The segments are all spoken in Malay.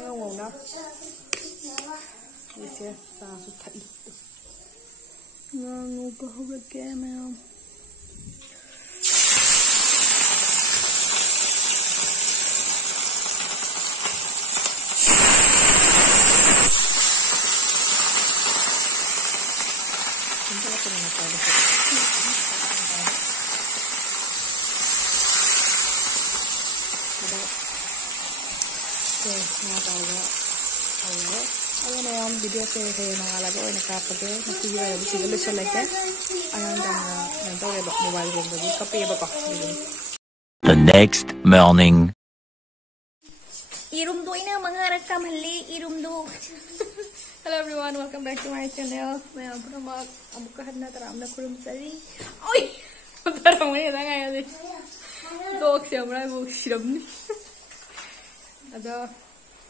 ngầu đi xe xa sụt thảy ngầu có hút cái mèo video ke mga lago ay nakapagay nakikita yung siguro siya like that ayun dan tayo ba mobile game ba kape ba ko the next morning irumdo ina mga rakam hali irumdo. Hello everyone, welcome back to my channel. May mag amukahan na taram na kurum sari oy taram ni da ngayon dog siya mara mo siram ni ada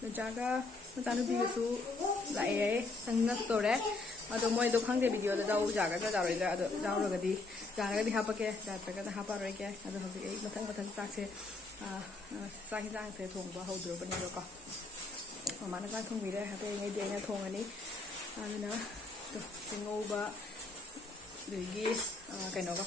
najaga Matanu bisu lai sangnak tore ado moi do khang de video da dau jaga da dau ga ado dau ro ga di jaga di hapa ke da ta ga da hapa roi ke ado hobi ei mathang sak se sa hi jang se thong ba hodro ba ni ro ko mama na jang thong bi re ha te ngai de na thong ani aduna to singou ba gi kai no ko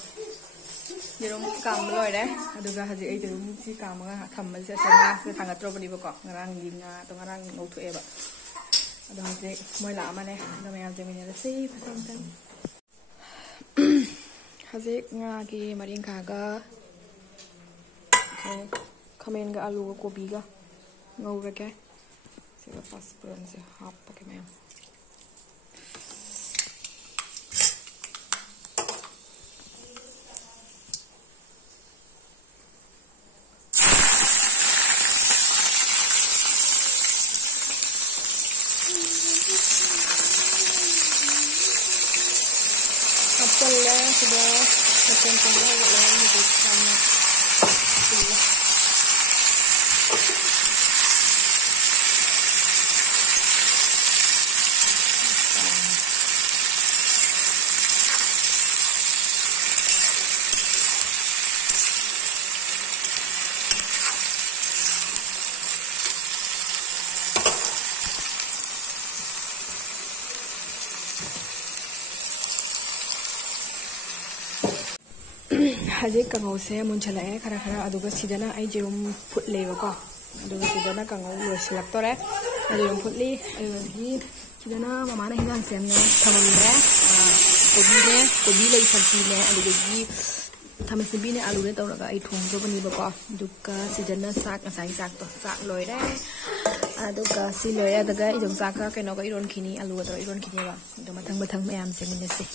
Jerome kam loi đấy, aduga haji ai Jerome si kam nga tham ma se nga se thang atro bani ba ko ngarang yin nga to ngarang ngau thu e ba adu haji moi la ma ne adu me haji min se phang tan haji nga ki maring kha ga khamen ga alu ga kopi ga ngau ra ke se ga pas pran se hap pa ke me sudah macam-macam lah untuk sama Haji kangau se munchala e khara khara aduga sidana ai jerum phutle ba ko aduga sidana kangau lo selak tore jerum phutli hi sidana mama na hinang sem ne thamam ne kobi le sabji ne aduga gi thamasi bi ne alu ne tawraga ai thong jo bani ba ko aduga sidana sak asai sak to sak loi re aduga si loi adaga i jong sak ka kaino ga iron khini alu ga to iron khini ba do mathang mayam se min se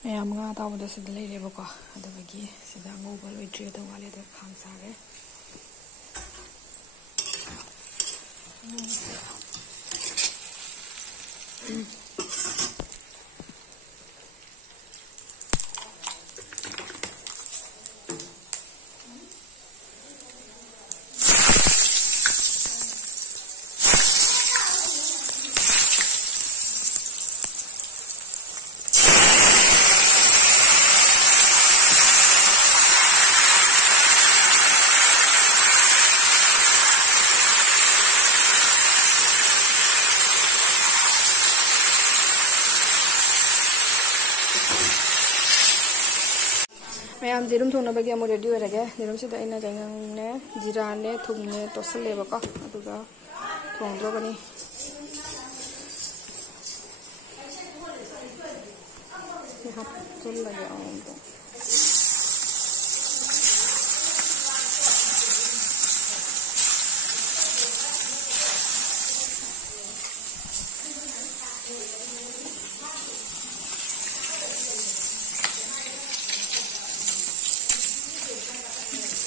Mayam nga tawo da sa dalay lebo ko. Ada bagi sida ngobal we trio da wale da khang sare. Mayam jerum thona bagi amu ready hoye rage jerum sida ina jangang ne jira ne thum ne tosal le ba ko aduga thong dro bani ye hap tol lage aum to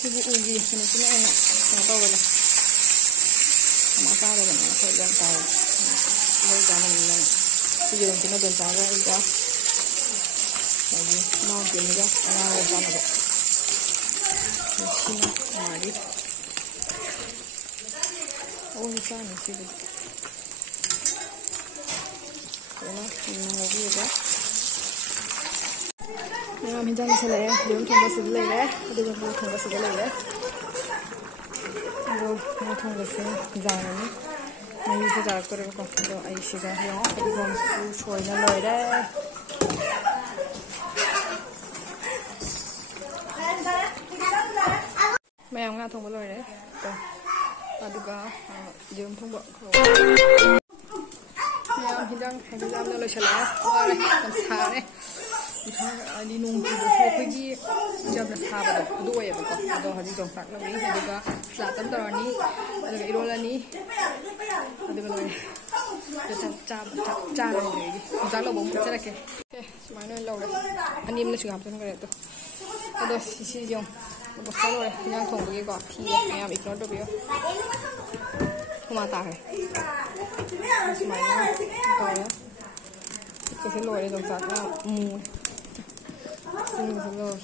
Ibu ugi sini sini enak, nggak tahu boleh. Masa ada kan? Saya jangan tahu. Saya jangan bilang. Saya jangan kena bencara juga. Lagi mau gini juga, orang orang sana kok. Sini lagi. Oh di sana sih. Karena ini mobil ya. ꯃꯌꯥꯝ ꯍꯤꯟꯖꯥꯡ ꯂꯣꯏꯁꯤꯜꯂꯛꯑꯦ ꯌꯦꯔꯨꯝ ꯊꯣꯡꯕꯁꯤꯗ ꯂꯩꯔꯦ ꯑꯗꯨꯒ ꯉꯥ ꯊꯣꯡꯕꯁꯤꯗ ꯂꯩꯔꯦ ꯑꯗꯣ ꯉꯥ ꯊꯣꯡꯕꯁꯦ ꯌꯥꯔꯅꯤ ꯃꯍꯤꯁꯨ ꯌꯥꯔꯛꯇꯣꯔꯦꯕꯀꯣ ꯑꯗꯣ ꯑꯩ ꯁꯤꯗ ꯐꯗꯤꯒꯣꯝꯁꯨ ꯁꯣꯏꯅ ꯂꯣꯏꯔꯦ ꯃꯌꯥꯝ ꯉꯥ ꯊꯣꯡꯕ ꯂꯣꯏꯔꯦ ꯑꯗꯨꯒ ꯌꯦꯔꯨꯝ ꯊꯣꯡꯕ ꯃꯌꯥꯝ ꯍꯤꯟꯖꯥꯡꯅ ꯂꯣꯏꯁꯤꯜꯂꯛꯑꯦ ꯋꯥꯔꯦ ꯌꯥꯝ ꯁꯥꯔꯦ ꯍꯥꯏꯗꯤ ꯅꯣꯡ ꯆꯨꯕꯁꯨ ꯑꯩꯈꯣꯏꯒꯤ ꯌꯥꯝꯅ ꯁꯥꯕꯗꯣ ꯑꯗꯨ ꯑꯣꯏꯌꯦꯕꯀꯣ ꯑꯗꯣ ꯍꯧꯖꯤꯛ ꯌꯣꯡꯆꯥꯛ ꯂꯧꯔꯤ ꯑꯗꯨꯒ ꯁꯂꯥꯠ ꯑꯃ ꯇꯧꯔꯅꯤ ꯑꯗꯨꯒ ꯏꯔꯣꯜꯂꯅꯤ ꯑꯗꯨꯒ ꯂꯣꯏꯔꯦ ꯆꯥ ꯂꯧꯔꯦ ꯑꯩꯒꯤ ꯌꯣꯡꯆꯥꯛ ꯂꯧꯕ ꯑꯃꯨꯛ ꯆꯠꯆꯔꯛꯀꯦ ꯁꯨꯃꯥꯏꯅ ꯑꯣꯏꯅ ꯂꯧꯔꯦ ꯑꯅꯤ ꯑꯃꯅꯁꯨ ꯍꯥꯞꯆꯤꯟꯈ꯭ꯔꯦ ꯑꯗꯣ ꯁꯤ ꯌꯦꯡꯉꯣ ꯕꯣꯛꯁ ꯂꯣꯏꯔꯦ ꯍꯤꯟꯖꯥꯡ ꯊꯣꯡꯕꯒꯤꯀꯣ ꯊꯤꯌꯦ ꯃꯌꯥꯝ ꯏꯒꯅꯣꯔ ꯇꯧꯕꯤꯌꯣ ꯊꯨꯃꯥ ꯇꯥꯈ꯭ꯔꯦ ꯁꯨꯃꯥꯏꯅ ꯇꯧꯔꯦ ꯈꯨꯠꯀꯁꯦ ꯂꯣꯏꯔꯦ ꯌꯣꯡꯆꯥꯛꯅ ꯃꯨꯔꯦ ꯁꯤꯡꯁꯦ ꯂꯣꯏꯔꯦ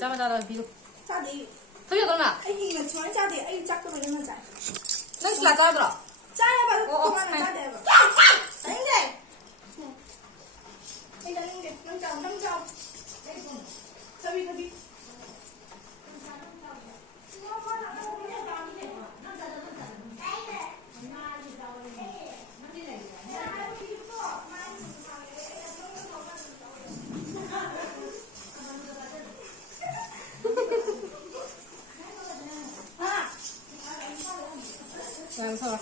Chama ra rồi ví dụ. Sao đi? Thôi được không nào? Anh nhìn mà chói cha thì anh chắc có phải nó chạy. Nó là cha rồi. Cha ya bà không ăn cha đẹp. Đánh đây. Anh đánh đi, năm chồng. Đây cùng. Sao đi. Làm sao?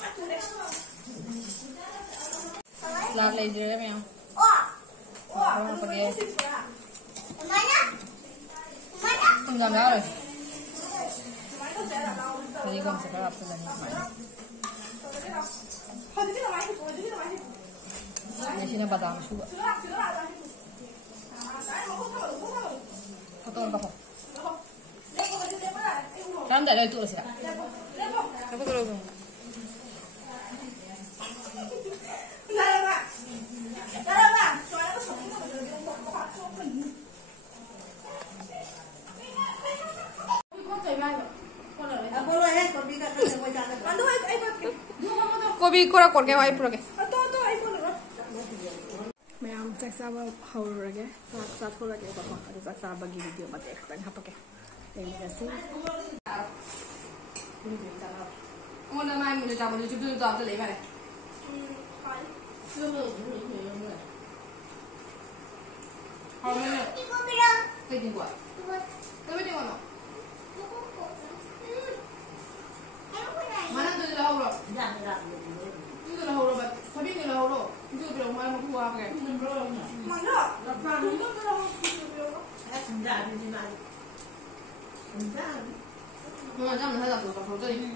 Làm lấy dưới em. Không có ghê. Không làm nữa rồi. Thì không sẽ làm cho mình này xin bà làm chút. Không có không. Làm để đây tụi sẽ. Nó có đâu không? Kobi kora korke wai purage. ꯃꯌꯥꯝ ꯆꯥꯛ ꯆꯥꯕ ꯍꯧꯔꯨꯔꯒꯦ ꯆꯥꯛ ꯆꯥꯊꯣꯔꯒꯦꯕꯀꯣ ꯑꯗꯨ ꯆꯥꯛ ꯆꯥꯕꯒꯤ ꯚꯤꯗꯤꯑꯣ ꯃꯇꯦꯛ ꯈꯛꯇꯪ ꯍꯥꯞꯄꯛꯀꯦ ꯌꯦꯡꯃꯤꯟꯅꯁꯤ Ông mai mình chào mình chụp cho tôi lấy về. Không nữa. Cái gì vậy? Cái biết gì không? Mana tu dah hulu? Tu dah hulu, tapi ni dah hulu. Tu belum mana aku buat ke? Mana? Lepas ni tu dah Mama jangan saja tu kau tu ni.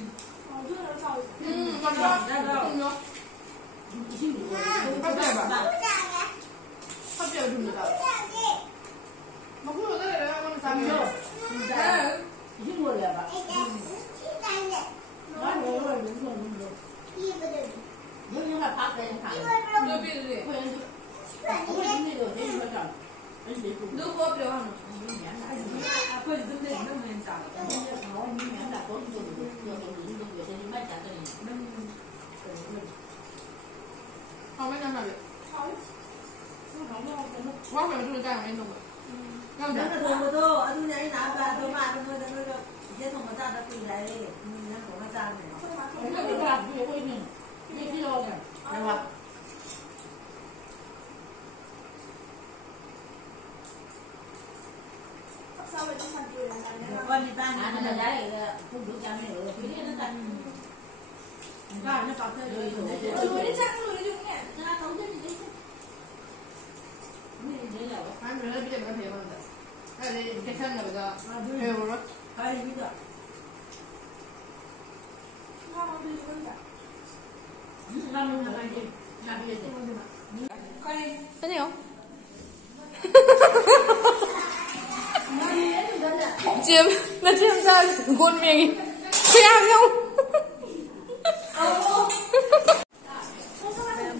Không mấy năm rồi. Quá phải tôi ra em không ạ. Không Nó thường của tôi, anh nhảy nào và tôi mà tôi chết không có ra được thì đấy, nó không có ra này. Không có được làm gì với mình. Đi đi đâu này. Được không? Sao vậy trong phần cười này? Con đi ra nhà nó đấy không được cha mẹ ở phía nó ta. Và nó có thể Rồi đi chắc rồi đi nhỉ? ra không biết gì. Đấy là Anh mới biết được cái gì cái chân là heo rồi. Ai biết được? Nó không biết luôn cả. làm là gì? Làm gì? Cái gì không? Chiêm, nó chiêm ra gôn miệng kheo nhau.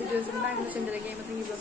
video sebentar, mungkin dari game itu juga